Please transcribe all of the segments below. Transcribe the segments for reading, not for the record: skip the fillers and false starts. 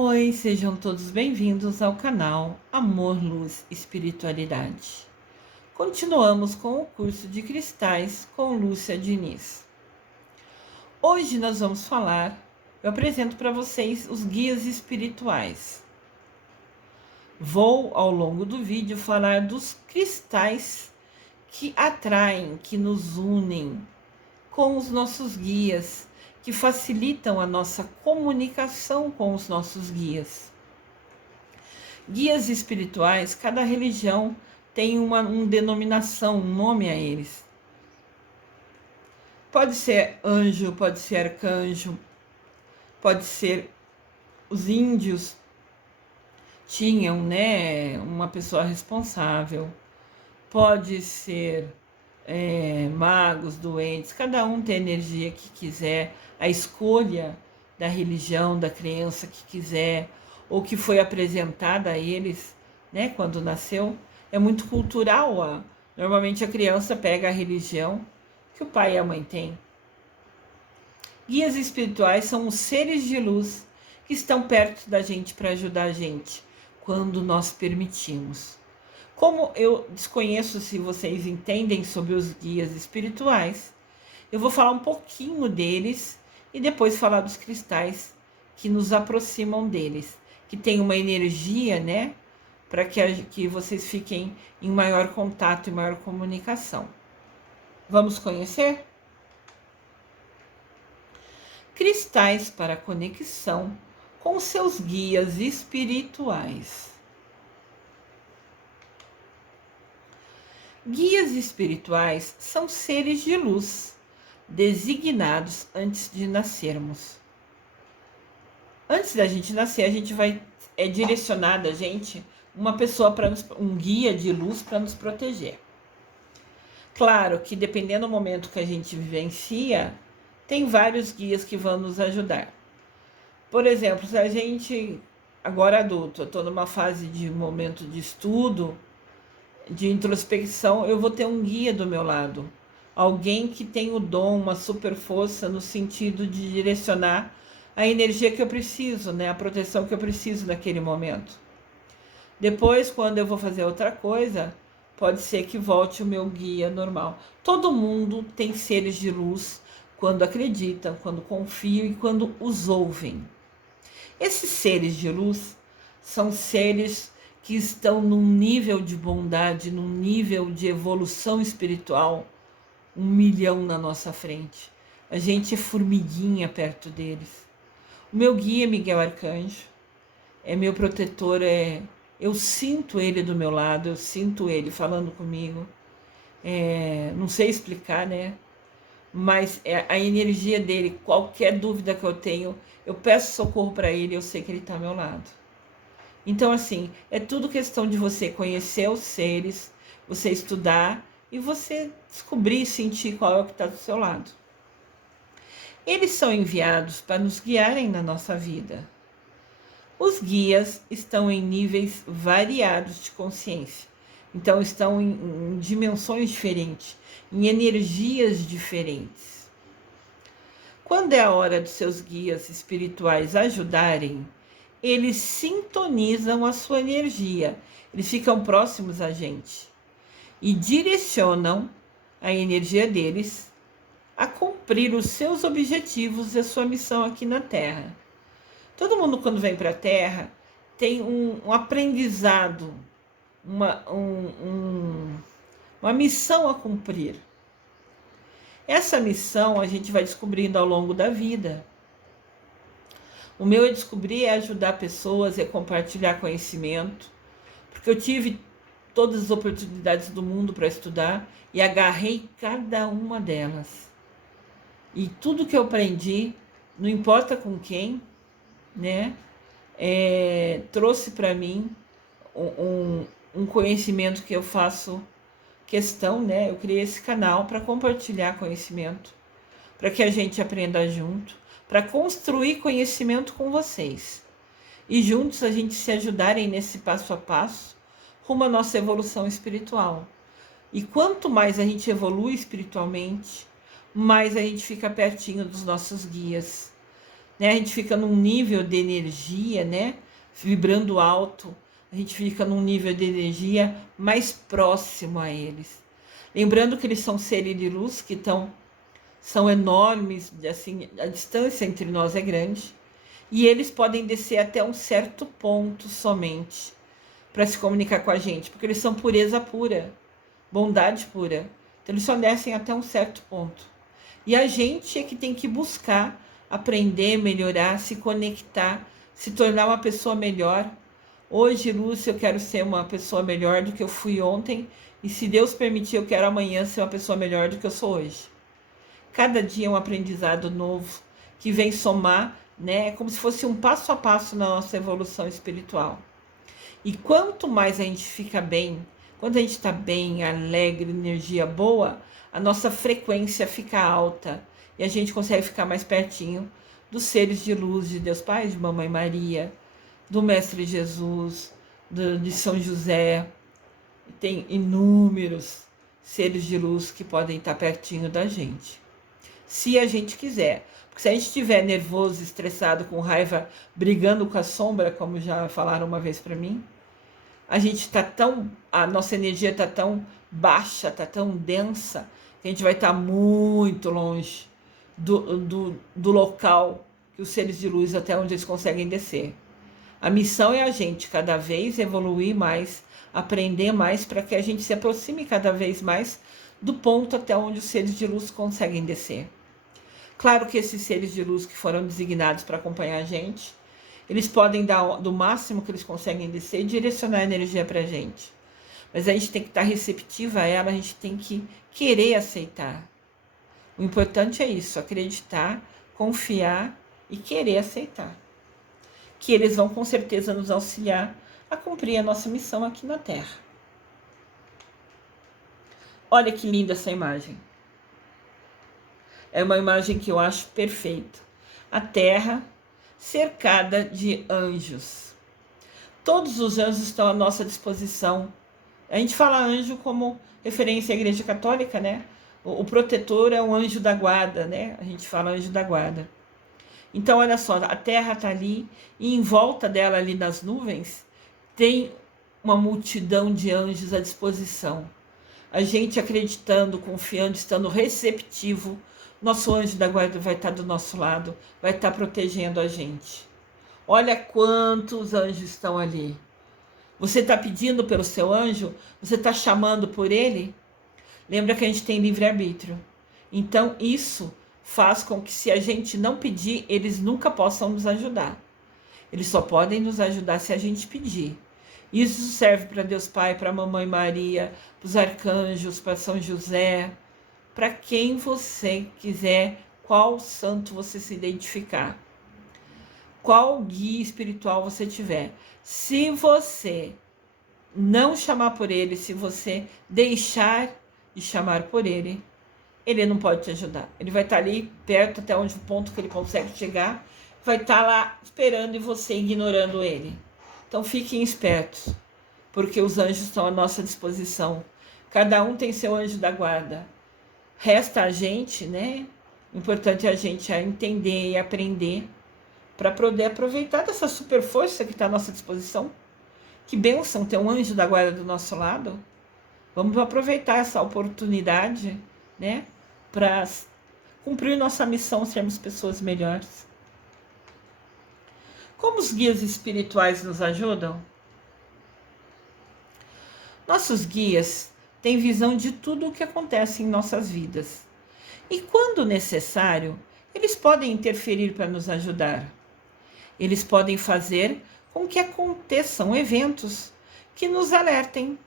Oi, sejam todos bem-vindos ao canal Amor, Luz, Espiritualidade. Continuamos com o curso de cristais com Lúcia Diniz. Hoje nós vamos eu apresento para vocês os guias espirituais. Vou, ao longo do vídeo, falar dos cristais que atraem, que nos unem com os nossos guias, que facilitam a nossa comunicação com os nossos guias. Guias espirituais, cada religião tem uma denominação, um nome a eles. Pode ser anjo, pode ser arcanjo, pode ser os índios tinham, uma pessoa responsável, pode ser magos, doentes, cada um tem a energia que quiser, a escolha da religião, da crença que quiser, ou que foi apresentada a eles, quando nasceu. É muito cultural. Normalmente a criança pega a religião que o pai e a mãe têm. Guias espirituais são os seres de luz que estão perto da gente para ajudar a gente, quando nós permitimos. Como eu desconheço se vocês entendem sobre os guias espirituais, eu vou falar um pouquinho deles e depois falar dos cristais que nos aproximam deles, que tem uma energia, para que vocês fiquem em maior contato e maior comunicação. Vamos conhecer? Cristais para conexão com seus guias espirituais. Guias espirituais são seres de luz, designados antes de nascermos. Antes da gente nascer, a gente é direcionada, uma pessoa um guia de luz para nos proteger. Claro que dependendo do momento que a gente vivencia, tem vários guias que vão nos ajudar. Por exemplo, se a gente, agora adulto, eu estou numa fase de momento de estudo, de introspecção, eu vou ter um guia do meu lado. Alguém que tem o dom, uma super força no sentido de direcionar a energia que eu preciso, a proteção que eu preciso naquele momento. Depois, quando eu vou fazer outra coisa, pode ser que volte o meu guia normal. Todo mundo tem seres de luz quando acreditam, quando confiam e quando os ouvem. Esses seres de luz são seres que estão num nível de bondade, num nível de evolução espiritual, 1.000.000 na nossa frente. A gente é formiguinha perto deles. O meu guia, Miguel Arcanjo, é meu protetor, eu sinto ele do meu lado, eu sinto ele falando comigo. Não sei explicar, mas a energia dele, qualquer dúvida que eu tenho, eu peço socorro para ele, eu sei que ele está ao meu lado. Então, assim, é tudo questão de você conhecer os seres, você estudar e você descobrir e sentir qual é o que está do seu lado. Eles são enviados para nos guiarem na nossa vida. Os guias estão em níveis variados de consciência. Então, estão em dimensões diferentes, em energias diferentes. Quando é a hora dos seus guias espirituais ajudarem, eles sintonizam a sua energia, eles ficam próximos a gente e direcionam a energia deles a cumprir os seus objetivos e a sua missão aqui na Terra. Todo mundo, quando vem para a Terra, tem um aprendizado, uma missão a cumprir. Essa missão a gente vai descobrindo ao longo da vida. O meu é descobrir, é ajudar pessoas, é compartilhar conhecimento, porque eu tive todas as oportunidades do mundo para estudar e agarrei cada uma delas. E tudo que eu aprendi, não importa com quem, trouxe para mim um conhecimento que eu faço questão, eu criei esse canal para compartilhar conhecimento, para que a gente aprenda junto, para construir conhecimento com vocês. E juntos a gente se ajudarem nesse passo a passo rumo à nossa evolução espiritual. E quanto mais a gente evolui espiritualmente, mais a gente fica pertinho dos nossos guias. né? A gente fica num nível de energia, né? Vibrando alto, a gente fica num nível de energia mais próximo a eles. Lembrando que eles são seres de luz que são enormes, assim, a distância entre nós é grande, e eles podem descer até um certo ponto somente para se comunicar com a gente, porque eles são pureza pura, bondade pura. Então eles só descem até um certo ponto. E a gente é que tem que buscar aprender, melhorar, se conectar, se tornar uma pessoa melhor. Hoje, Lúcia, eu quero ser uma pessoa melhor do que eu fui ontem, e se Deus permitir, eu quero amanhã ser uma pessoa melhor do que eu sou hoje. Cada dia é um aprendizado novo que vem somar, né? É como se fosse um passo a passo na nossa evolução espiritual. E quanto mais a gente fica bem, quando a gente está bem, alegre, energia boa, a nossa frequência fica alta e a gente consegue ficar mais pertinho dos seres de luz de Deus Pai, de Mamãe Maria, do Mestre Jesus, de São José. Tem inúmeros seres de luz que podem estar pertinho da gente, se a gente quiser. Porque se a gente estiver nervoso, estressado, com raiva, brigando com a sombra, como já falaram uma vez para mim, a nossa energia está tão baixa, está tão densa, que a gente vai estar muito longe do local que os seres de luz, até onde eles conseguem descer. A missão é a gente cada vez evoluir mais, aprender mais, para que a gente se aproxime cada vez mais do ponto até onde os seres de luz conseguem descer. Claro que esses seres de luz que foram designados para acompanhar a gente, eles podem dar do máximo que eles conseguem descer e direcionar a energia para a gente. Mas a gente tem que estar receptiva a ela, a gente tem que querer aceitar. O importante é isso, acreditar, confiar e querer aceitar. Que eles vão com certeza nos auxiliar a cumprir a nossa missão aqui na Terra. Olha que linda essa imagem. É uma imagem que eu acho perfeita. A Terra cercada de anjos. Todos os anjos estão à nossa disposição. A gente fala anjo como referência à Igreja Católica, né? O protetor é um anjo da guarda, né? A gente fala anjo da guarda. Então, olha só, a Terra está ali e em volta dela, ali nas nuvens, tem uma multidão de anjos à disposição. A gente acreditando, confiando, estando receptivo, nosso anjo da guarda vai estar do nosso lado, vai estar protegendo a gente. Olha quantos anjos estão ali. Você está pedindo pelo seu anjo? Você está chamando por ele? Lembra que a gente tem livre-arbítrio. Então, isso faz com que, se a gente não pedir, eles nunca possam nos ajudar. Eles só podem nos ajudar se a gente pedir. Isso serve para Deus Pai, para a Mamãe Maria, para os arcanjos, para São José, para quem você quiser, qual santo você se identificar, qual guia espiritual você tiver. Se você não chamar por ele, se você deixar de chamar por ele, ele não pode te ajudar. Ele vai estar ali perto, até onde o ponto que ele consegue chegar, vai estar lá esperando e você ignorando ele. Então fiquem espertos, porque os anjos estão à nossa disposição. Cada um tem seu anjo da guarda. Resta a gente, né? O importante é a gente entender e aprender para poder aproveitar dessa super força que está à nossa disposição. Que bênção ter um anjo da guarda do nosso lado. Vamos aproveitar essa oportunidade, né? Para cumprir nossa missão, sermos pessoas melhores. Como os guias espirituais nos ajudam? Nossos guias têm visão de tudo o que acontece em nossas vidas. E quando necessário, eles podem interferir para nos ajudar. Eles podem fazer com que aconteçam eventos que nos alertem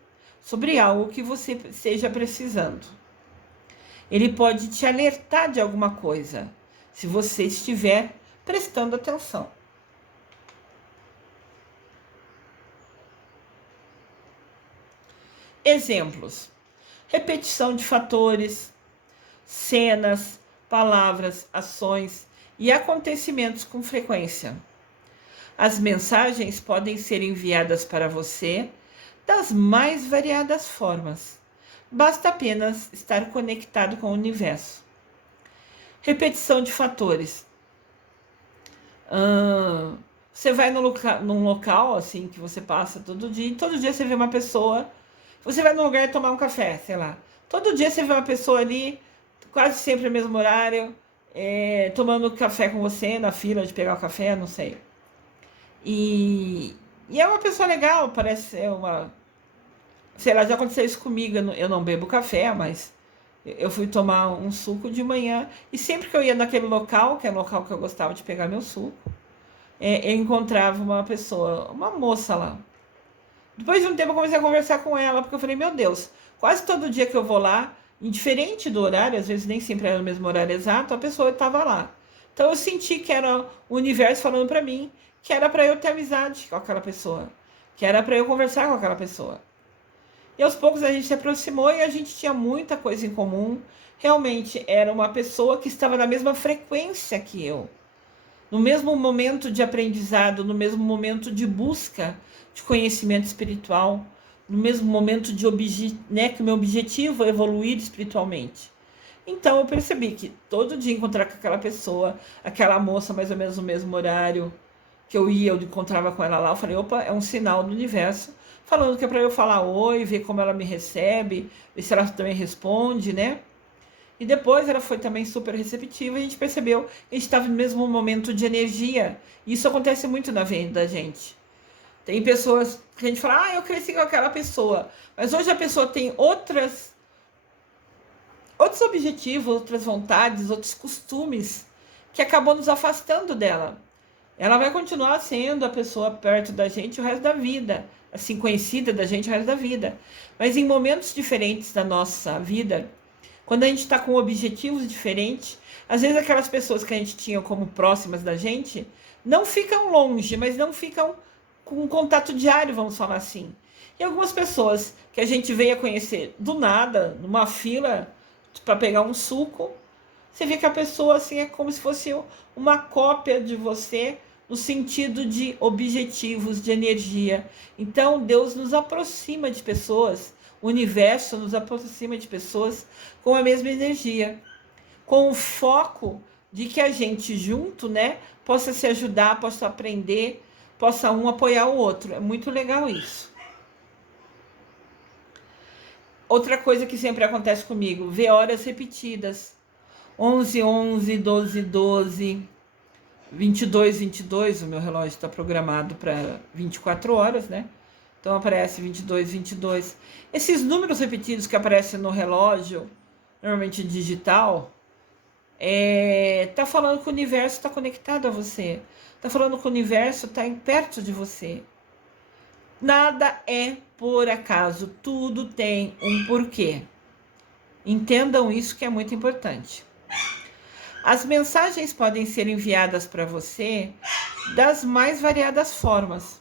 sobre algo que você esteja precisando. Ele pode te alertar de alguma coisa, se você estiver prestando atenção. Exemplos: repetição de fatores, cenas, palavras, ações e acontecimentos com frequência. As mensagens podem ser enviadas para você das mais variadas formas. Basta apenas estar conectado com o universo. Repetição de fatores. Você vai num local, assim, que você passa todo dia, e todo dia você vê uma pessoa. Você vai num lugar tomar um café, sei lá. Todo dia você vê uma pessoa ali, quase sempre no mesmo horário, tomando café com você, na fila de pegar o café, não sei. E, e é uma pessoa legal, parece ser uma. Sei lá, já aconteceu isso comigo, eu não bebo café, mas eu fui tomar um suco de manhã. E sempre que eu ia naquele local, que é o local que eu gostava de pegar meu suco, eu encontrava uma pessoa, uma moça lá. Depois de um tempo eu comecei a conversar com ela, porque eu falei, meu Deus, quase todo dia que eu vou lá, indiferente do horário, às vezes nem sempre era no mesmo horário exato, a pessoa estava lá. Então eu senti que era o universo falando para mim que era para eu ter amizade com aquela pessoa, que era para eu conversar com aquela pessoa. E aos poucos a gente se aproximou e a gente tinha muita coisa em comum. Realmente era uma pessoa que estava na mesma frequência que eu, no mesmo momento de aprendizado, no mesmo momento de busca de conhecimento espiritual, no mesmo momento né, que o meu objetivo é evoluir espiritualmente. Então eu percebi que todo dia encontrar com aquela pessoa, aquela moça mais ou menos no mesmo horário que eu encontrava com ela lá, eu falei, opa, é um sinal do universo falando que é para eu falar oi, ver como ela me recebe, ver se ela também responde, né? E depois ela foi também super receptiva e a gente percebeu que a gente estava no mesmo momento de energia. E isso acontece muito na vida da gente. Tem pessoas que a gente fala, eu cresci com aquela pessoa. Mas hoje a pessoa tem outros objetivos, outras vontades, outros costumes que acabou nos afastando dela. Ela vai continuar sendo a pessoa perto da gente o resto da vida, assim, conhecida da gente o resto da vida. Mas em momentos diferentes da nossa vida, quando a gente está com objetivos diferentes, às vezes aquelas pessoas que a gente tinha como próximas da gente não ficam longe, mas não ficam com um contato diário, vamos falar assim. E algumas pessoas que a gente veio a conhecer do nada, numa fila para pegar um suco, você vê que a pessoa assim é como se fosse uma cópia de você no sentido de objetivos, de energia. Então Deus nos aproxima de pessoas, o universo nos aproxima de pessoas com a mesma energia, com o foco de que a gente junto, né, possa se ajudar, possa aprender, possa um apoiar o outro. É muito legal isso. Outra coisa que sempre acontece comigo, ver horas repetidas. 11, 11, 12, 12, 22, 22, o meu relógio está programado para 24 horas, né? Então aparece 22, 22. Esses números repetidos que aparecem no relógio, normalmente digital, tá falando que o universo está conectado a você. Tá falando que o universo está perto de você. Nada é por acaso, tudo tem um porquê. Entendam isso que é muito importante. As mensagens podem ser enviadas para você das mais variadas formas.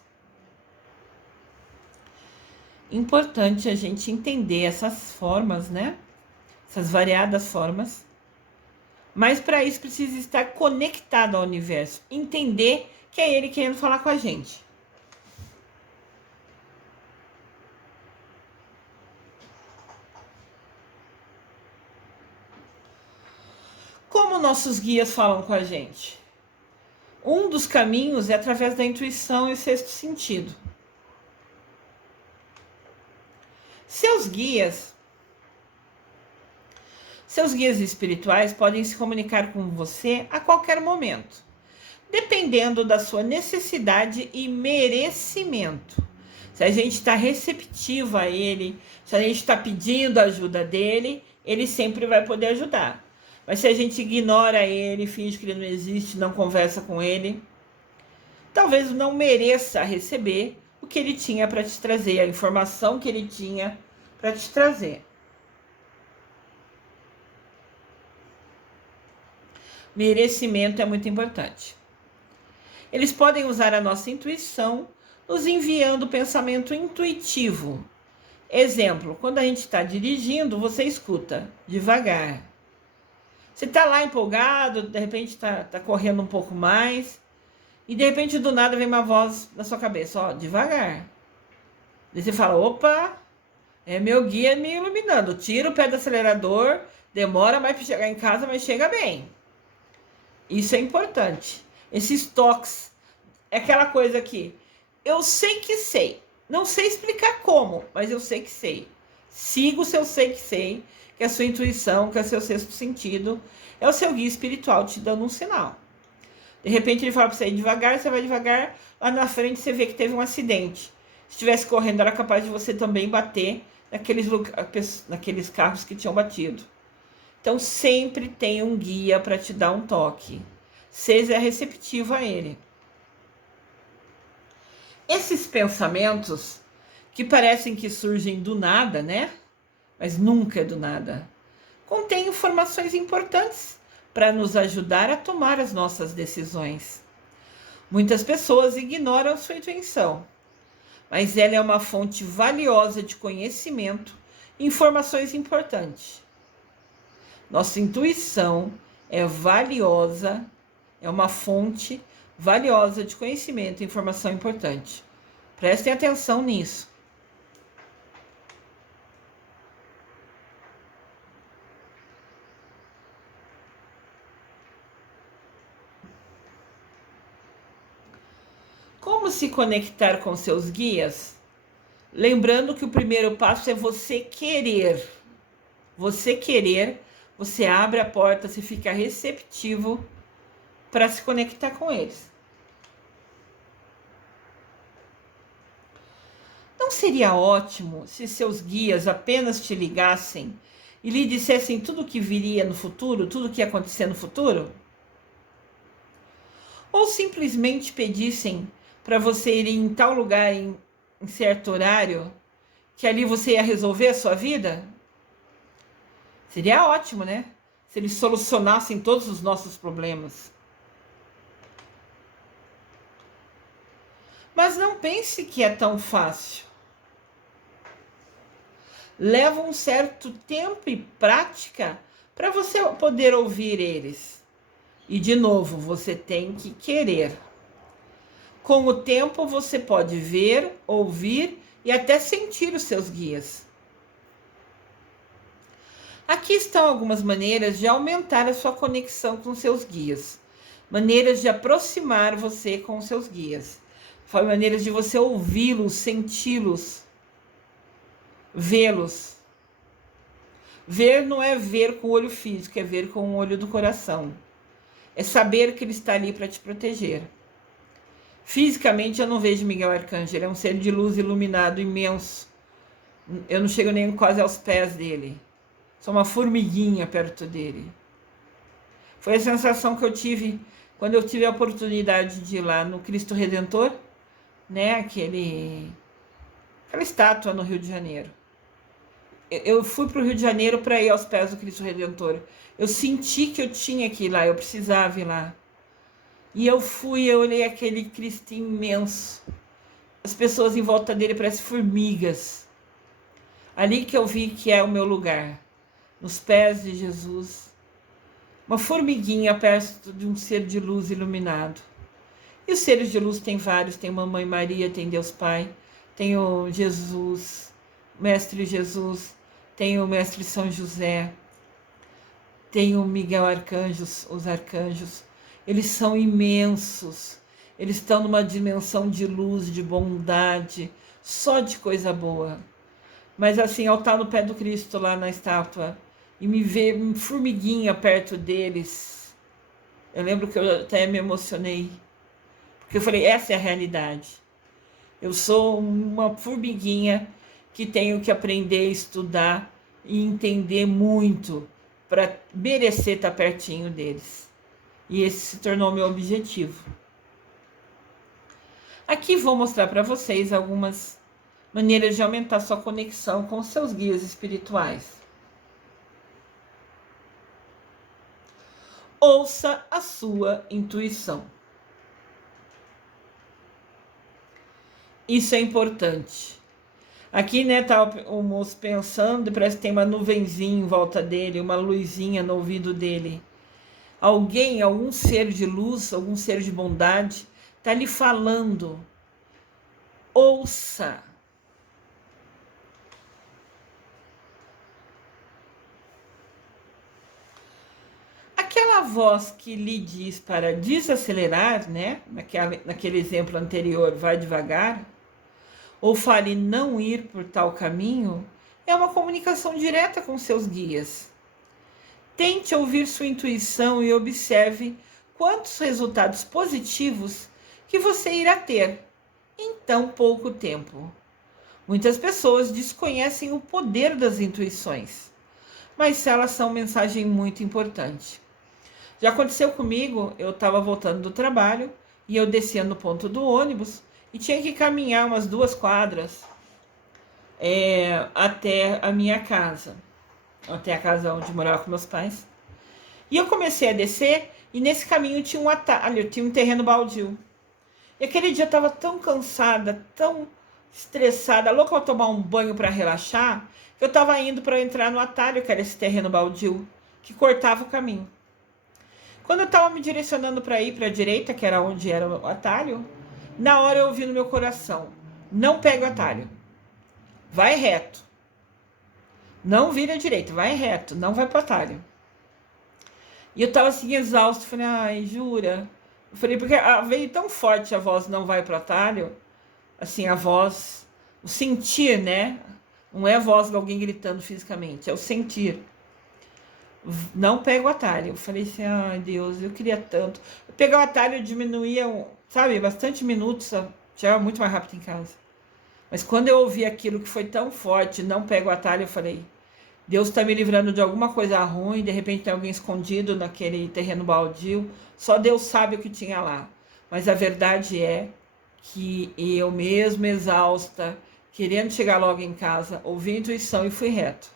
Importante a gente entender essas formas, né? Essas variadas formas. Mas para isso precisa estar conectado ao universo. Entender que é ele querendo falar com a gente. Como nossos guias falam com a gente? Um dos caminhos é através da intuição e o sexto sentido. Seus guias espirituais podem se comunicar com você a qualquer momento, dependendo da sua necessidade e merecimento. Se a gente está receptivo a ele, se a gente está pedindo a ajuda dele, ele sempre vai poder ajudar. Mas se a gente ignora ele, finge que ele não existe, não conversa com ele, talvez não mereça receber o que ele tinha para te trazer, a informação que ele tinha para te trazer. Merecimento é muito importante. Eles podem usar a nossa intuição, nos enviando pensamento intuitivo. Exemplo, quando a gente está dirigindo, você escuta devagar. Você está lá empolgado, de repente está correndo um pouco mais, e de repente do nada vem uma voz na sua cabeça, devagar. Daí você fala, opa, é meu guia me iluminando. Tira o pé do acelerador, demora mais para chegar em casa, mas chega bem. Isso é importante. Esses toques, é aquela coisa que eu sei que sei, não sei explicar como, mas eu sei que sei. Siga o seu sei, que é a sua intuição, que é o seu sexto sentido, é o seu guia espiritual te dando um sinal. De repente ele fala para você ir devagar, você vai devagar, lá na frente você vê que teve um acidente. Se estivesse correndo, era capaz de você também bater naqueles carros que tinham batido. Então sempre tem um guia para te dar um toque. Seja receptivo a ele. Esses pensamentos que parecem que surgem do nada, né? Mas nunca é do nada. Contém informações importantes para nos ajudar a tomar as nossas decisões. Muitas pessoas ignoram sua intuição, mas ela é uma fonte valiosa de conhecimento e informações importantes. Nossa intuição é valiosa, é uma fonte valiosa de conhecimento e informação importante. Prestem atenção nisso. Como se conectar com seus guias? Lembrando que o primeiro passo é você querer. Você querer, você abre a porta, você fica receptivo para se conectar com eles. Não seria ótimo se seus guias apenas te ligassem e lhe dissessem tudo o que viria no futuro, tudo o que ia acontecer no futuro? Ou simplesmente pedissem para você ir em tal lugar em certo horário, que ali você ia resolver a sua vida? Seria ótimo, né? Se eles solucionassem todos os nossos problemas. Mas não pense que é tão fácil. Leva um certo tempo e prática para você poder ouvir eles. E de novo, você tem que querer. Com o tempo você pode ver, ouvir e até sentir os seus guias. Aqui estão algumas maneiras de aumentar a sua conexão com seus guias. Maneiras de aproximar você com os seus guias. Maneiras de você ouvi-los, senti-los, vê-los. Ver não é ver com o olho físico, é ver com o olho do coração. É saber que ele está ali para te proteger. Fisicamente eu não vejo Miguel Arcanjo, ele é um ser de luz iluminado imenso. Eu não chego nem quase aos pés dele. Sou uma formiguinha perto dele. Foi a sensação que eu tive quando eu tive a oportunidade de ir lá no Cristo Redentor, né? Aquela estátua no Rio de Janeiro. Eu fui para o Rio de Janeiro para ir aos pés do Cristo Redentor. Eu senti que eu tinha que ir lá, eu precisava ir lá. E eu fui, eu olhei aquele Cristo imenso. As pessoas em volta dele parecem formigas. Ali que eu vi que é o meu lugar. Nos pés de Jesus. Uma formiguinha perto de um ser de luz iluminado. E os seres de luz tem vários. Tem Mamãe Maria, tem Deus Pai. Tem o Jesus, Mestre Jesus. Tem o Mestre São José. Tem o Miguel Arcanjo, os arcanjos. Eles são imensos. Eles estão numa dimensão de luz, de bondade, só de coisa boa. Mas assim, ao estar no pé do Cristo lá na estátua e me ver formiguinha perto deles, eu lembro que eu até me emocionei. Porque eu falei, essa é a realidade. Eu sou uma formiguinha que tenho que aprender a estudar e entender muito para merecer estar pertinho deles. E esse se tornou meu objetivo. Aqui vou mostrar para vocês algumas maneiras de aumentar sua conexão com seus guias espirituais. Ouça a sua intuição. Isso é importante. Aqui, né, tá o moço pensando, parece que tem uma nuvenzinha em volta dele, uma luzinha no ouvido dele. Alguém, algum ser de luz, algum ser de bondade, tá lhe falando. Ouça. Aquela a voz que lhe diz para desacelerar, né? Naquele exemplo anterior, vai devagar, ou fale não ir por tal caminho, é uma comunicação direta com seus guias. Tente ouvir sua intuição e observe quantos resultados positivos que você irá ter em tão pouco tempo. Muitas pessoas desconhecem o poder das intuições, mas elas são mensagem muito importante. Já aconteceu comigo, eu estava voltando do trabalho e eu descia no ponto do ônibus e tinha que caminhar umas 2 quadras até a minha casa, até a casa onde morava com meus pais. E eu comecei a descer e nesse caminho tinha um atalho, tinha um terreno baldio. E aquele dia eu estava tão cansada, tão estressada, louca para tomar um banho para relaxar, que eu estava indo para entrar no atalho, que era esse terreno baldio, que cortava o caminho. Quando eu estava me direcionando para ir para a direita, que era onde era o atalho, na hora eu ouvi no meu coração: não pega o atalho, vai reto. Não vira à direita, vai reto, não vai para o atalho. E eu estava assim exausto, falei: ai, jura? Eu falei, porque veio tão forte a voz não vai para o atalho, assim, a voz, o sentir, né? Não é a voz de alguém gritando fisicamente, é o sentir. Não pega o atalho. Eu falei assim: ai Deus, eu queria tanto. Pegar o atalho diminuía, sabe, bastante minutos, chegava muito mais rápido em casa. Mas quando eu ouvi aquilo que foi tão forte, não pega o atalho, eu falei: Deus está me livrando de alguma coisa ruim, de repente tem alguém escondido naquele terreno baldio. Só Deus sabe o que tinha lá. Mas a verdade é que eu mesmo exausta, querendo chegar logo em casa, ouvi a intuição e fui reto.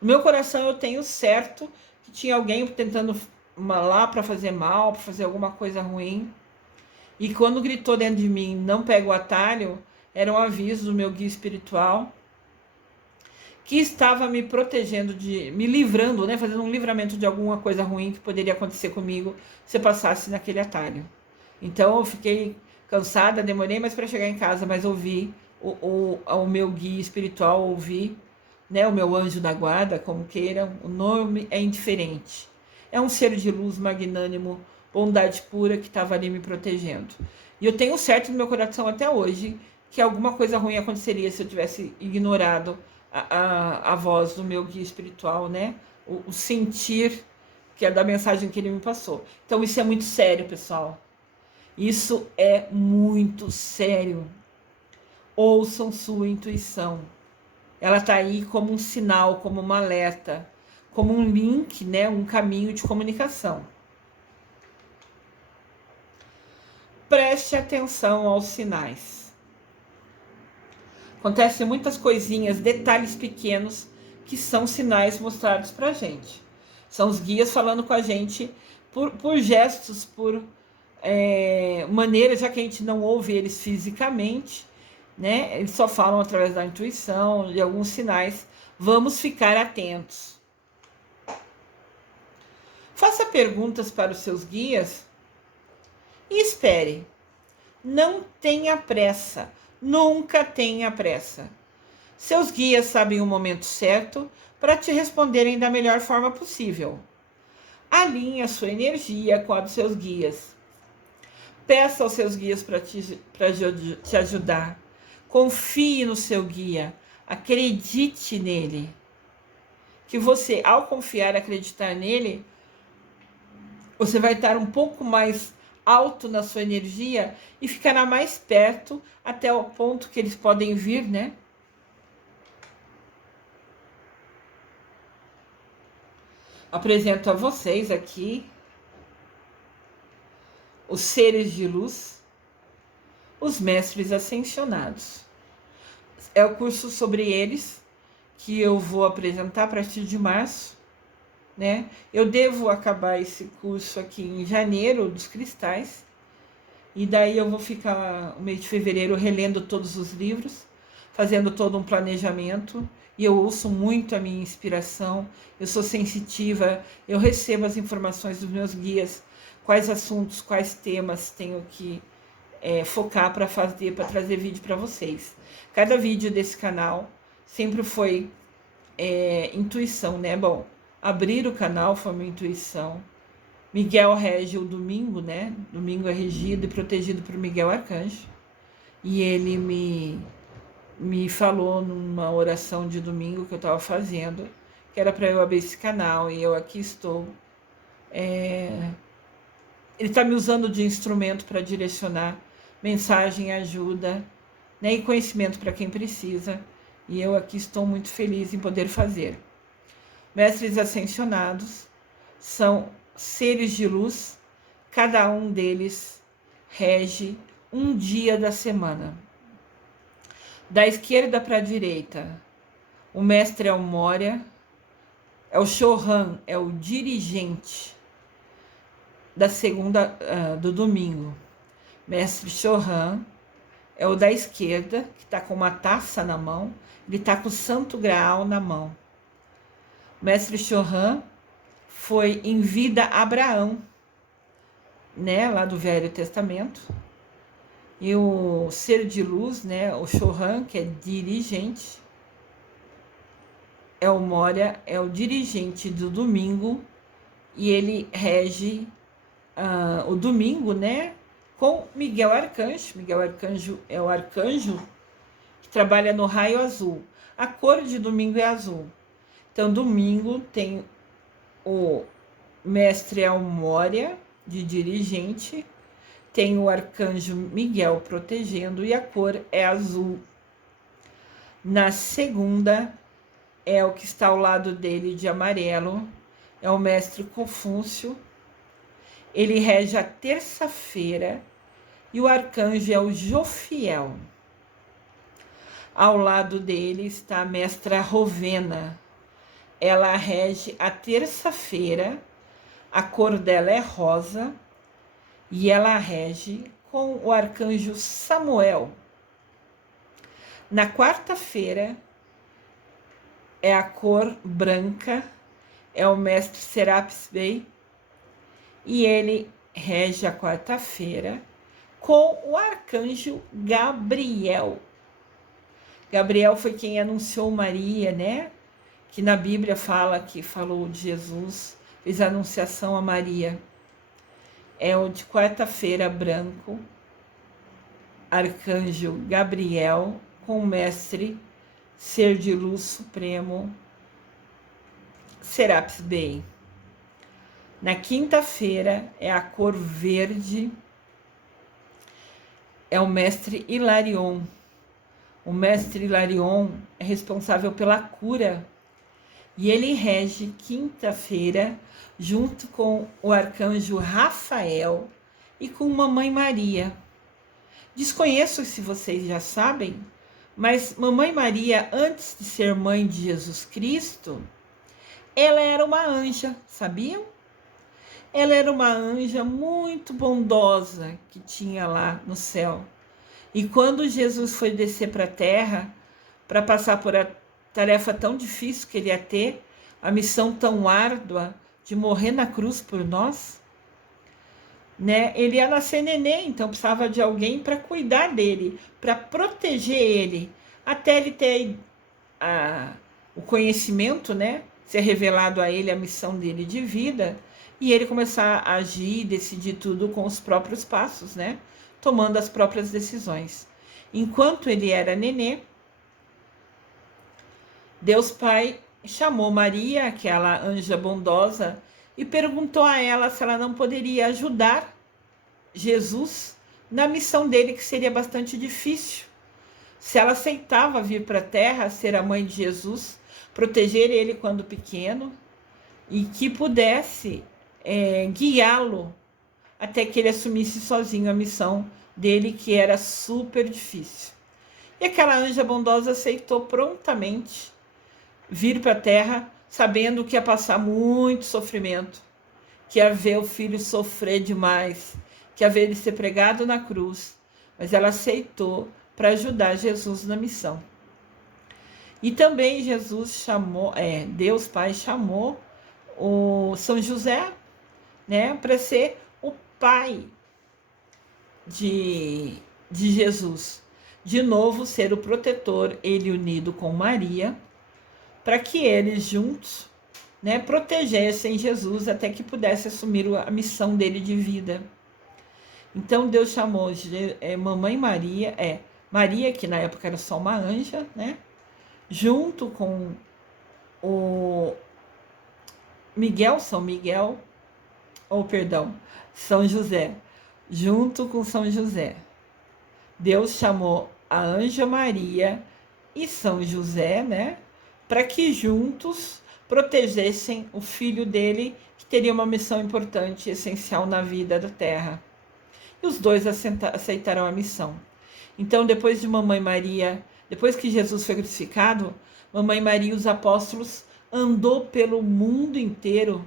No meu coração eu tenho certo que tinha alguém tentando lá para fazer mal, para fazer alguma coisa ruim. E quando gritou dentro de mim, não pega o atalho, era um aviso do meu guia espiritual que estava me protegendo, me livrando, né, fazendo um livramento de alguma coisa ruim que poderia acontecer comigo se eu passasse naquele atalho. Então eu fiquei cansada, demorei mais para chegar em casa, mas ouvi o meu guia espiritual, ouvi, né, o meu anjo da guarda, como queiram, o nome é indiferente. É um ser de luz magnânimo, bondade pura que estava ali me protegendo. E eu tenho certo no meu coração até hoje que alguma coisa ruim aconteceria se eu tivesse ignorado a voz do meu guia espiritual, né? O sentir que é da mensagem que ele me passou. Então isso é muito sério, pessoal. Isso é muito sério. Ouçam sua intuição. Ela está aí como um sinal, como uma alerta, como um link, né? Um caminho de comunicação. Preste atenção aos sinais. Acontecem muitas coisinhas, detalhes pequenos, que são sinais mostrados pra gente. São os guias falando com a gente por gestos, por maneiras, já que a gente não ouve eles fisicamente, né? Eles só falam através da intuição, de alguns sinais. Vamos ficar atentos. Faça perguntas para os seus guias e espere. Não tenha pressa. Nunca tenha pressa. Seus guias sabem o momento certo para te responderem da melhor forma possível. Alinhe a sua energia com a dos seus guias. Peça aos seus guias para te ajudar. Confie no seu guia. Acredite nele. Que você, ao confiar, acreditar nele, você vai estar um pouco mais alto na sua energia e ficará mais perto até o ponto que eles podem vir, né? Apresento a vocês aqui os seres de luz, os mestres ascensionados. É o curso sobre eles que eu vou apresentar a partir de março, né? Eu devo acabar esse curso aqui em janeiro dos cristais, e daí eu vou ficar o mês de fevereiro relendo todos os livros, fazendo todo um planejamento, e eu ouço muito a minha inspiração, eu sou sensitiva, eu recebo as informações dos meus guias, quais assuntos, quais temas tenho que focar para fazer, para trazer vídeo para vocês. Cada vídeo desse canal sempre foi intuição, né? Bom, abrir o canal foi uma intuição, Miguel rege o domingo, né? Domingo é regido e protegido por Miguel Arcanjo. E ele me falou numa oração de domingo que eu estava fazendo, que era para eu abrir esse canal, e eu aqui estou. Ele está me usando de instrumento para direcionar mensagem, ajuda, né, e conhecimento para quem precisa. E eu aqui estou muito feliz em poder fazer. Mestres ascensionados são seres de luz, cada um deles rege um dia da semana. Da esquerda para a direita, o mestre é o Moria, é o Chohan, é o dirigente da segunda, do domingo. Mestre Chohan é o da esquerda, que está com uma taça na mão, ele está com o Santo Graal na mão. Mestre Chohan foi em vida Abraão, né, lá do Velho Testamento. E o ser de luz, né, o Chohan, que é dirigente, é o Moria, é o dirigente do domingo, e ele rege o domingo, né, com Miguel Arcanjo. Miguel Arcanjo é o arcanjo que trabalha no raio azul. A cor de domingo é azul. Então, domingo tem o mestre é o Moria, de dirigente, tem o arcanjo Miguel protegendo, e a cor é azul. Na segunda, é o que está ao lado dele de amarelo, é o mestre Confúcio. Ele rege a terça-feira, e o arcanjo é o Jofiel. Ao lado dele está a mestra Rovena. Ela rege a terça-feira, a cor dela é rosa, e ela rege com o arcanjo Samuel. Na quarta-feira, é a cor branca, é o mestre Serapis Bey, e ele rege a quarta-feira com o arcanjo Gabriel. Gabriel foi quem anunciou Maria, né? Que na Bíblia fala que falou de Jesus, fez a anunciação a Maria. É o de quarta-feira branco, arcanjo Gabriel, com o mestre ser de luz supremo Serapis Bey. Na quinta-feira é a cor verde, é o mestre Hilarion. O mestre Hilarion é responsável pela cura, e ele rege quinta-feira junto com o arcanjo Rafael e com Mamãe Maria. Desconheço se vocês já sabem, mas Mamãe Maria, antes de ser mãe de Jesus Cristo, ela era uma anja, sabiam? Ela era uma anja muito bondosa que tinha lá no céu. E quando Jesus foi descer para a terra, para passar por a tarefa tão difícil que ele ia ter, a missão tão árdua de morrer na cruz por nós, né? Ele ia nascer neném, então precisava de alguém para cuidar dele, para proteger ele, até ele ter o conhecimento, né? Ser revelado a ele a missão dele de vida, e ele começar a agir e decidir tudo com os próprios passos, né? Tomando as próprias decisões. Enquanto ele era nenê, Deus Pai chamou Maria, aquela anja bondosa, e perguntou a ela se ela não poderia ajudar Jesus na missão dele, que seria bastante difícil. Se ela aceitava vir para a terra, ser a mãe de Jesus, proteger ele quando pequeno, e que pudesse guiá-lo até que ele assumisse sozinho a missão dele, que era super difícil. E aquela anja bondosa aceitou prontamente vir para a terra, sabendo que ia passar muito sofrimento, que ia ver o filho sofrer demais, que ia ver ele ser pregado na cruz, mas ela aceitou para ajudar Jesus na missão. E também Deus Pai chamou o São José, né, para ser o pai de Jesus. De novo, ser o protetor, ele unido com Maria, para que eles juntos né, protegessem Jesus até que pudesse assumir a missão dele de vida. Então Deus chamou Mamãe Maria, Maria, que na época era só uma anja, né, junto com o São Miguel, São José, junto com São José. Deus chamou a anja Maria e São José, né, para que juntos protegessem o filho dele, que teria uma missão importante e essencial na vida da terra. E os dois aceitaram a missão. Então, depois de Mamãe Maria, depois que Jesus foi crucificado, Mamãe Maria e os apóstolos andou pelo mundo inteiro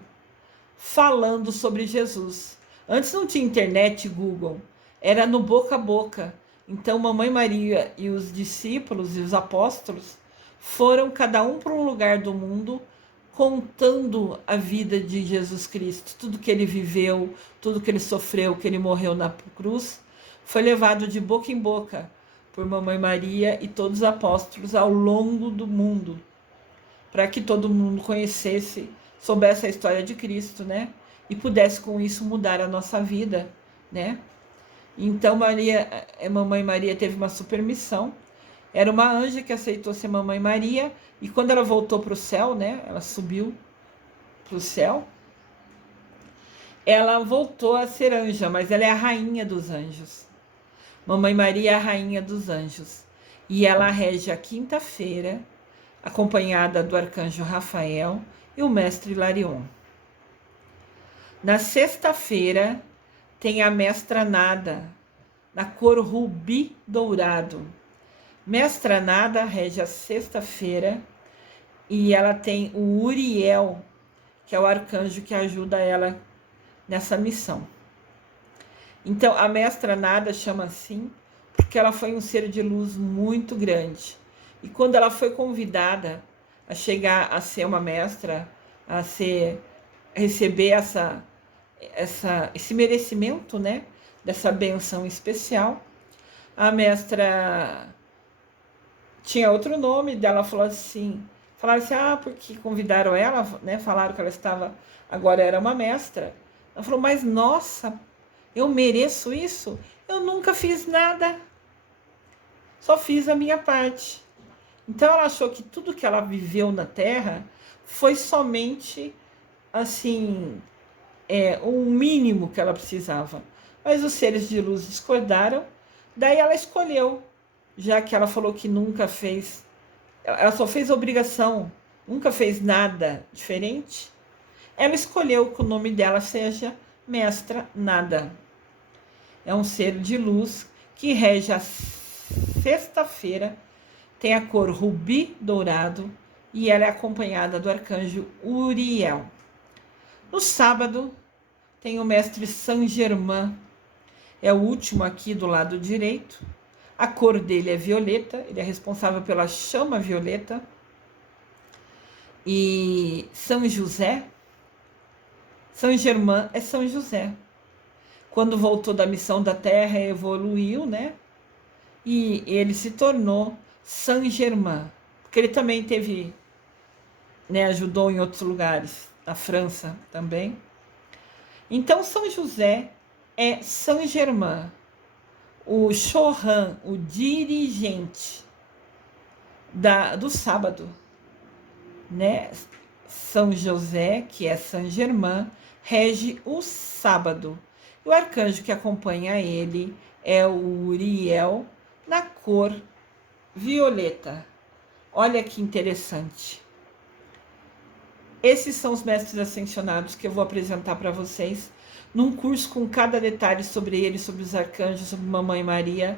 falando sobre Jesus. Antes não tinha internet, Google, era no boca a boca. Então, Mamãe Maria e os discípulos e os apóstolos foram cada um para um lugar do mundo, contando a vida de Jesus Cristo, tudo que ele viveu, tudo que ele sofreu, que ele morreu na cruz, foi levado de boca em boca por Mamãe Maria e todos os apóstolos ao longo do mundo, para que todo mundo conhecesse, soubesse a história de Cristo, né? E pudesse com isso mudar a nossa vida, né? Então Mamãe Maria teve uma super missão. Era uma anja que aceitou ser Mamãe Maria, e quando ela voltou para o céu, né? Ela subiu para o céu. Ela voltou a ser anja, mas ela é a rainha dos anjos. Mamãe Maria é a rainha dos anjos. E ela rege a quinta-feira, acompanhada do arcanjo Rafael e o mestre Hilarion. Na sexta-feira tem a mestra Nada, na cor rubi dourado. Mestra Nada rege a sexta-feira e ela tem o Uriel, que é o arcanjo que ajuda ela nessa missão. Então, a Mestra Nada chama assim porque ela foi um ser de luz muito grande. E quando ela foi convidada a chegar a ser uma mestra, a receber esse merecimento, né, dessa benção especial, a mestra tinha outro nome, dela falaram assim, porque convidaram ela, né, falaram que ela agora era uma mestra. Ela falou, mas nossa, eu mereço isso? Eu nunca fiz nada, só fiz a minha parte. Então ela achou que tudo que ela viveu na Terra foi somente, assim, o mínimo que ela precisava. Mas os seres de luz discordaram, daí ela escolheu, já que ela falou que nunca fez, ela só fez obrigação, nunca fez nada diferente, ela escolheu que o nome dela seja Mestra Nada. É um ser de luz que rege a sexta-feira, tem a cor rubi dourado e ela é acompanhada do arcanjo Uriel. No sábado tem o mestre Saint Germain, é o último aqui do lado direito. A cor dele é violeta, ele é responsável pela chama violeta. E São José, Saint Germain é São José. Quando voltou da missão da Terra, evoluiu, né? E ele se tornou Saint Germain, porque ele também teve, né, ajudou em outros lugares, na França também. Então, São José é Saint Germain, o Chohan, o dirigente do sábado, né? São José, que é Saint Germain, rege o sábado. E o arcanjo que acompanha ele é o Uriel, na cor violeta. Olha que interessante. Esses são os mestres ascensionados que eu vou apresentar para vocês num curso com cada detalhe sobre eles, sobre os arcanjos, sobre Mamãe Maria,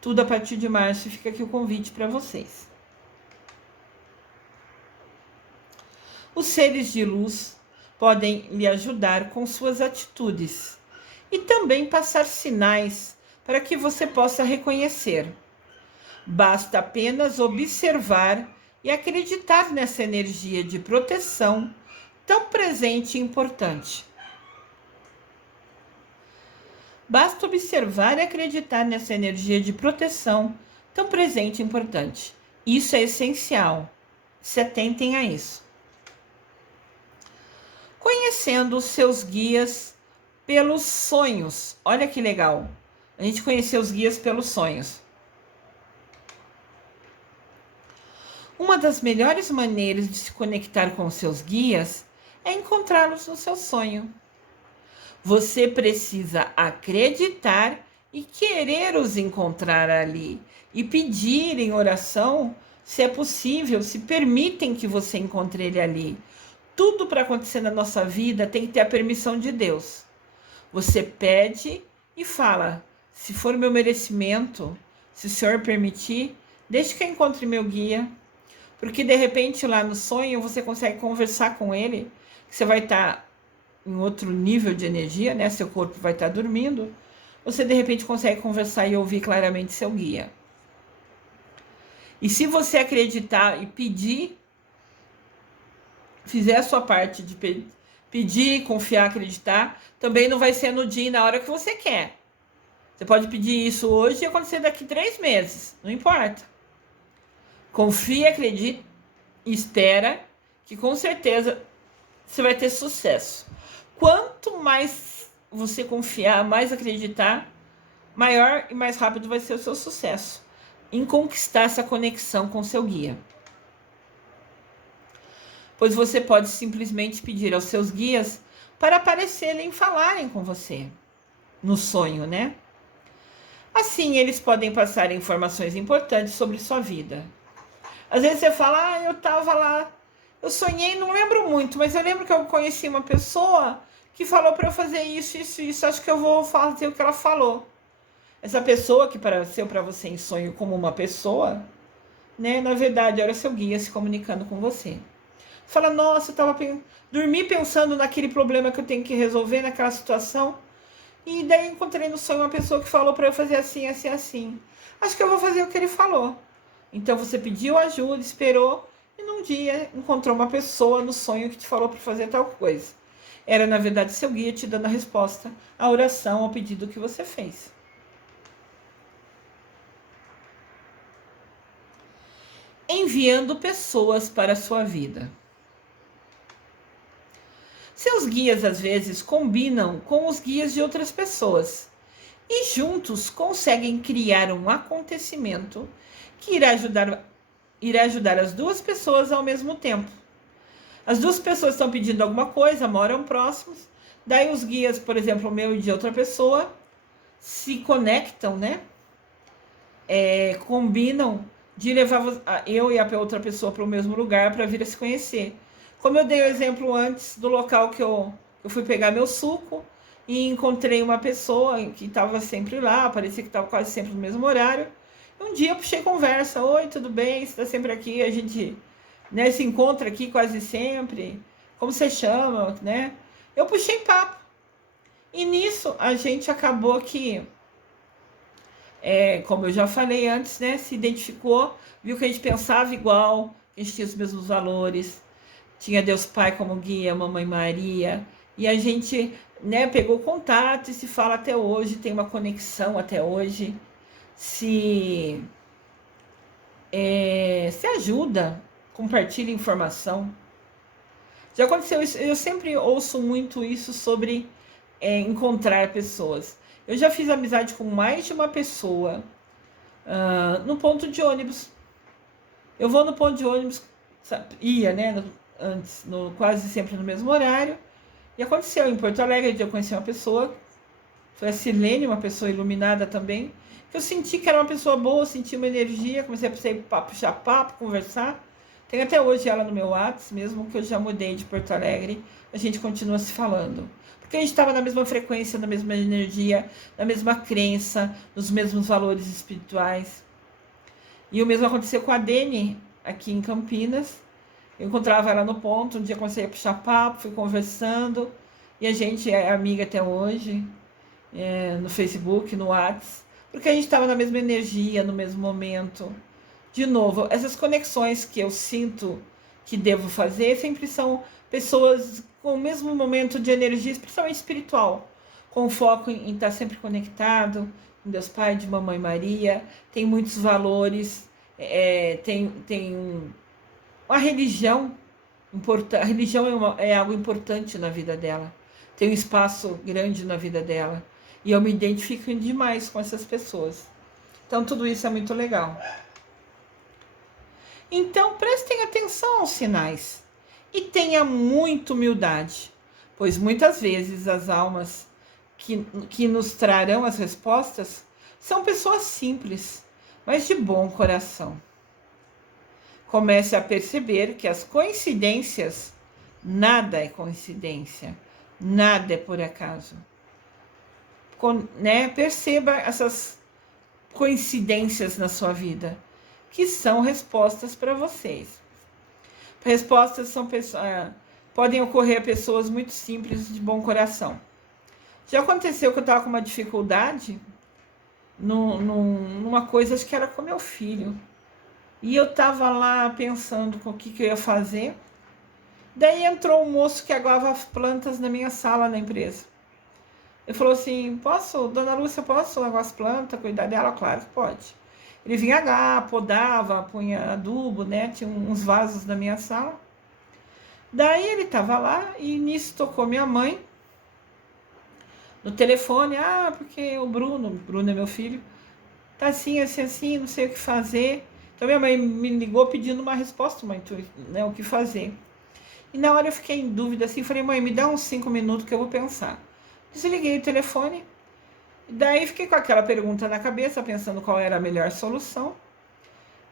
tudo a partir de março. Fica aqui o convite para vocês. Os seres de luz podem lhe ajudar com suas atitudes e também passar sinais para que você possa reconhecer. Basta apenas observar e acreditar nessa energia de proteção tão presente e importante. Basta observar e acreditar nessa energia de proteção tão presente e importante. Isso é essencial. Se atentem a isso. conhecendo os seus guias pelos sonhos. Olha que legal. A gente conhecer os guias pelos sonhos. Uma das melhores maneiras de se conectar com os seus guias é encontrá-los no seu sonho. Você precisa acreditar e querer os encontrar ali e pedir em oração, se é possível, se permitem que você encontre ele ali. Tudo para acontecer na nossa vida tem que ter a permissão de Deus. Você pede e fala, se for meu merecimento, se o Senhor permitir, deixe que eu encontre meu guia. Porque de repente lá no sonho você consegue conversar com ele, você vai estar em outro nível de energia, né? Seu corpo vai estar dormindo. Você de repente consegue conversar e ouvir claramente seu guia. E se você acreditar e pedir, fizer a sua parte de pedir, confiar, acreditar, também não vai ser no dia e na hora que você quer. Você pode pedir isso hoje e acontecer daqui 3 meses, não importa. Confia, acredita e espera que com certeza você vai ter sucesso. Quanto mais você confiar, mais acreditar, maior e mais rápido vai ser o seu sucesso em conquistar essa conexão com seu guia. Pois você pode simplesmente pedir aos seus guias para aparecerem e falarem com você no sonho, né? Assim, eles podem passar informações importantes sobre sua vida. Às vezes você fala, eu tava lá, eu sonhei, não lembro muito, mas eu lembro que eu conheci uma pessoa que falou para eu fazer isso, isso, isso, acho que eu vou fazer o que ela falou. Essa pessoa que apareceu para você em sonho como uma pessoa, né, na verdade era seu guia se comunicando com você. Você fala, nossa, dormi pensando naquele problema que eu tenho que resolver, naquela situação, e daí encontrei no sonho uma pessoa que falou para eu fazer assim, assim, assim. Acho que eu vou fazer o que ele falou. Então você pediu ajuda, esperou, e num dia encontrou uma pessoa no sonho que te falou para fazer tal coisa. Era, na verdade, seu guia te dando a resposta à oração, ao pedido que você fez. Enviando pessoas para a sua vida. Seus guias, às vezes, combinam com os guias de outras pessoas e juntos conseguem criar um acontecimento que irá ajudar as duas pessoas ao mesmo tempo. As duas pessoas estão pedindo alguma coisa, moram próximos, daí os guias, por exemplo, o meu e de outra pessoa, se conectam, né? Combinam de levar eu e a outra pessoa para o mesmo lugar para vir a se conhecer. Como eu dei o exemplo antes do local que eu fui pegar meu suco e encontrei uma pessoa que estava sempre lá, parecia que estava quase sempre no mesmo horário. Um dia eu puxei conversa, oi, tudo bem? Você está sempre aqui? A gente, né, se encontra aqui quase sempre. Como você chama, né? Eu puxei papo. E nisso a gente acabou que, como eu já falei antes, né, se identificou, viu que a gente pensava igual, a gente tinha os mesmos valores. Tinha Deus Pai como guia, Mamãe Maria, e a gente, né, pegou contato e se fala até hoje, tem uma conexão até hoje, se ajuda, compartilha informação. Já aconteceu isso, eu sempre ouço muito isso sobre encontrar pessoas. Eu já fiz amizade com mais de uma pessoa no ponto de ônibus. Eu vou no ponto de ônibus, ia, né, antes, quase sempre no mesmo horário. E aconteceu em Porto Alegre, eu conheci uma pessoa, foi a Silene, uma pessoa iluminada também, que eu senti que era uma pessoa boa, senti uma energia, comecei a puxar papo, conversar. Tenho até hoje ela no meu WhatsApp, mesmo que eu já mudei de Porto Alegre, a gente continua se falando. Porque a gente estava na mesma frequência, na mesma energia, na mesma crença, nos mesmos valores espirituais. E o mesmo aconteceu com a Deni, aqui em Campinas. Eu encontrava ela no ponto, um dia comecei a puxar papo, fui conversando, e a gente é amiga até hoje, no Facebook, no WhatsApp, porque a gente estava na mesma energia, no mesmo momento. De novo, essas conexões que eu sinto que devo fazer sempre são pessoas com o mesmo momento de energia, principalmente espiritual, com foco em estar sempre conectado, com Deus Pai, de Mamãe Maria, tem muitos valores, tem uma religião A religião é algo importante na vida dela. Tem um espaço grande na vida dela. E eu me identifico demais com essas pessoas. Então, tudo isso é muito legal. Então, prestem atenção aos sinais. E tenha muita humildade. Pois muitas vezes as almas que nos trarão as respostas são pessoas simples, mas de bom coração. Comece a perceber que as coincidências, nada é coincidência, nada é por acaso. Perceba essas coincidências na sua vida, que são respostas para vocês. Respostas são podem ocorrer a pessoas muito simples de bom coração. Já aconteceu que eu estava com uma dificuldade numa coisa, acho que era com meu filho. E eu estava lá pensando com o que eu ia fazer. Daí entrou um moço que aguava as plantas na minha sala na empresa. Ele falou assim, dona Lúcia, posso aguar as plantas, cuidar dela? Claro que pode. Ele vinha agar, podava, punha adubo, né? Tinha uns vasos na minha sala. Daí ele estava lá e nisso tocou minha mãe no telefone. Porque o Bruno é meu filho, tá assim, não sei o que fazer. Então minha mãe me ligou pedindo uma resposta, né, o que fazer. E na hora eu fiquei em dúvida assim, falei, mãe, me dá uns 5 minutos que eu vou pensar. Desliguei o telefone, daí fiquei com aquela pergunta na cabeça, pensando qual era a melhor solução.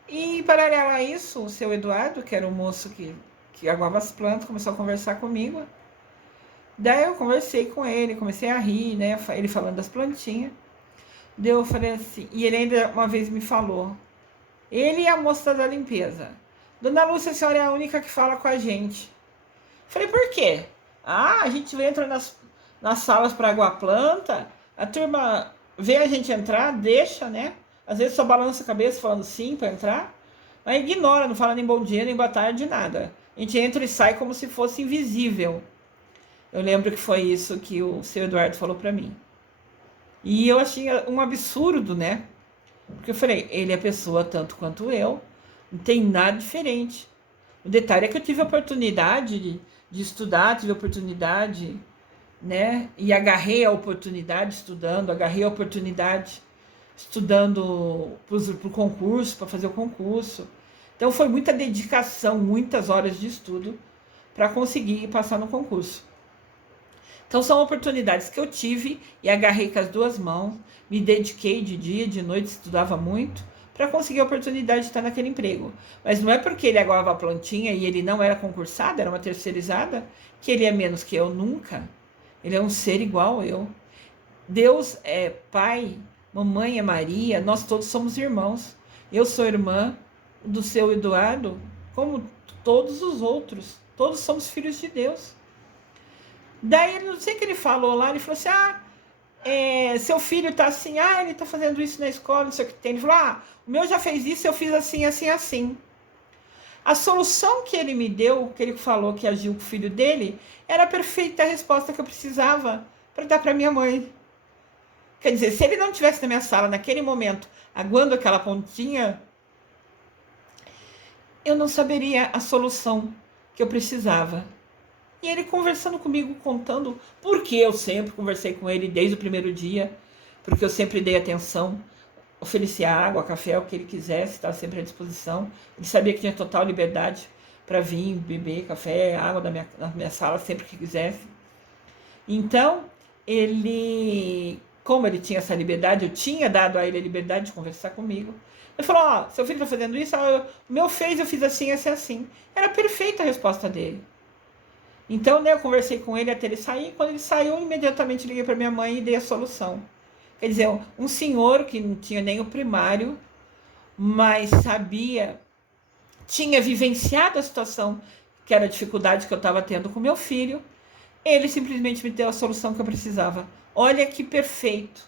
E paralelo a isso, o seu Eduardo, que era o moço que aguava as plantas, começou a conversar comigo. Daí eu conversei com ele, comecei a rir, né, ele falando das plantinhas. Daí eu falei assim, e ele ainda uma vez me falou, ele e a moça da limpeza, dona Lúcia, a senhora é a única que fala com a gente. Falei, por quê? A gente entra nas salas para aguar planta, a turma vê a gente entrar, deixa, né? Às vezes só balança a cabeça falando sim para entrar, mas ignora, não fala nem bom dia, nem boa tarde, nada. A gente entra e sai como se fosse invisível. Eu lembro que foi isso que o seu Eduardo falou para mim. E eu achei um absurdo, né? Porque eu falei, ele é pessoa tanto quanto eu, não tem nada diferente. O detalhe é que eu tive a oportunidade de estudar, tive a oportunidade, né? E agarrei a oportunidade estudando, agarrei a oportunidade estudando para o concurso, para fazer o concurso. Então foi muita dedicação, muitas horas de estudo para conseguir passar no concurso. Então são oportunidades que eu tive e agarrei com as duas mãos, me dediquei de dia, de noite, estudava muito para conseguir a oportunidade de estar naquele emprego. Mas não é porque ele aguava a plantinha e ele não era concursado, era uma terceirizada, que ele é menos que eu, nunca. Ele é um ser igual eu. Deus é Pai, mamãe é Maria, nós todos somos irmãos. Eu sou irmã do seu Eduardo, como todos os outros. Todos somos filhos de Deus. Daí, não sei o que ele falou lá, ele falou assim, seu filho tá assim, ele tá fazendo isso na escola, não sei o que tem. Ele falou, o meu já fez isso, eu fiz assim, assim, assim. A solução que ele me deu, que ele falou que agiu com o filho dele, era a perfeita resposta que eu precisava para dar para minha mãe. Quer dizer, se ele não estivesse na minha sala naquele momento, aguando aquela pontinha, eu não saberia a solução que eu precisava. E ele conversando comigo, contando, porque eu sempre conversei com ele desde o primeiro dia, porque eu sempre dei atenção, oferecia água, café, o que ele quisesse, estava sempre à disposição. Ele sabia que tinha total liberdade para vir beber café, água na minha sala, sempre que quisesse. Então, como ele tinha essa liberdade, eu tinha dado a ele a liberdade de conversar comigo. Ele falou, seu filho está fazendo isso? Eu fiz assim, assim, assim. Era perfeita a resposta dele. Então, né, eu conversei com ele até ele sair. Quando ele saiu, imediatamente liguei para minha mãe e dei a solução. Quer dizer, um senhor que não tinha nem o primário, mas tinha vivenciado a situação, que era a dificuldade que eu estava tendo com meu filho, ele simplesmente me deu a solução que eu precisava. Olha que perfeito.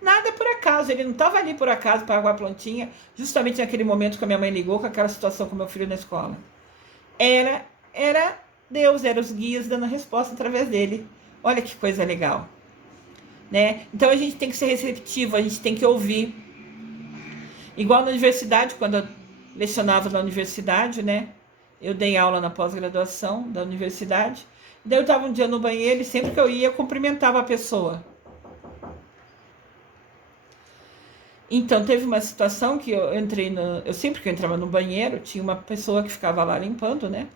Nada por acaso, ele não estava ali por acaso para aguar a plantinha, justamente naquele momento que a minha mãe ligou com aquela situação com meu filho na escola. Era Deus, eram os guias dando a resposta através dele. Olha que coisa legal, né? Então a gente tem que ser receptivo, a gente tem que ouvir. Igual na universidade, quando eu lecionava na universidade, né? Eu dei aula na pós-graduação da universidade. Daí eu estava um dia no banheiro e sempre que eu ia, eu cumprimentava a pessoa. Então, teve uma situação que eu entrei eu sempre que eu entrava no banheiro, tinha uma pessoa que ficava lá limpando, né?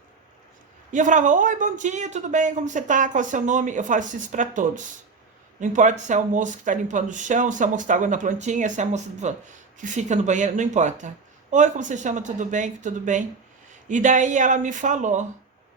E eu falava, oi, bom dia, tudo bem? Como você tá? Qual é o seu nome? Eu faço isso para todos. Não importa se é o moço que está limpando o chão, se é o moço que está aguando a plantinha, se é a moça que fica no banheiro, não importa. Oi, como você chama? Tudo bem? Tudo bem? E daí ela me falou,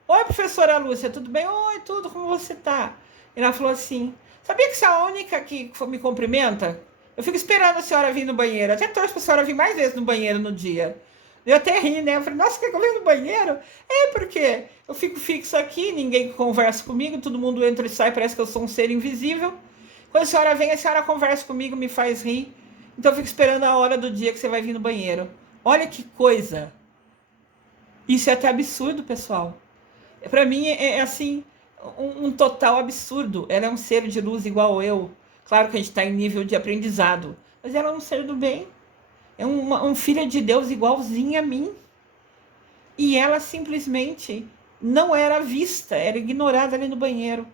oi, professora Lúcia, tudo bem? Oi, tudo, como você tá? E ela falou assim, sabia que você é a única que me cumprimenta? Eu fico esperando a senhora vir no banheiro. Até torço pra senhora vir mais vezes no banheiro no dia. Eu até ri, né? Eu falei, nossa, quer que eu venha no banheiro? É, porque eu fico fixo aqui, ninguém conversa comigo, todo mundo entra e sai, parece que eu sou um ser invisível. Quando a senhora vem, a senhora conversa comigo, me faz rir. Então eu fico esperando a hora do dia que você vai vir no banheiro. Olha que coisa. Isso é até absurdo, pessoal. Pra mim é assim, um total absurdo. Ela é um ser de luz igual eu. Claro que a gente está em nível de aprendizado, mas ela é um ser do bem. É um filho de Deus igualzinho a mim. E ela simplesmente não era vista, era ignorada ali no banheiro.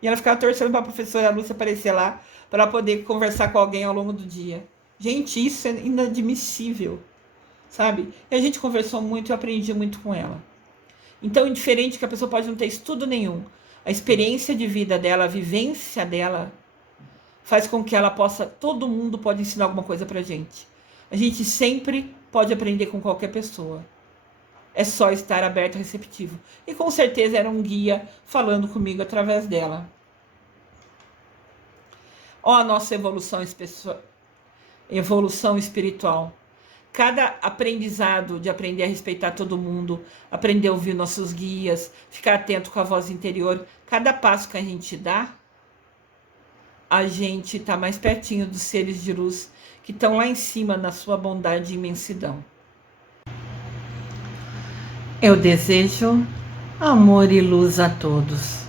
E ela ficava torcendo para a professora Lúcia aparecer lá para poder conversar com alguém ao longo do dia. Gente, isso é inadmissível, sabe? E a gente conversou muito, eu aprendi muito com ela. Então, indiferente que a pessoa pode não ter estudo nenhum, a experiência de vida dela, a vivência dela, faz com que ela possa, todo mundo pode ensinar alguma coisa pra gente. A gente sempre pode aprender com qualquer pessoa. É só estar aberto e receptivo. E com certeza era um guia falando comigo através dela. Ó, a nossa evolução espiritual. Cada aprendizado de aprender a respeitar todo mundo, aprender a ouvir nossos guias, ficar atento com a voz interior, cada passo que a gente dá, a gente está mais pertinho dos seres de luz que estão lá em cima na sua bondade e imensidão. Eu desejo amor e luz a todos.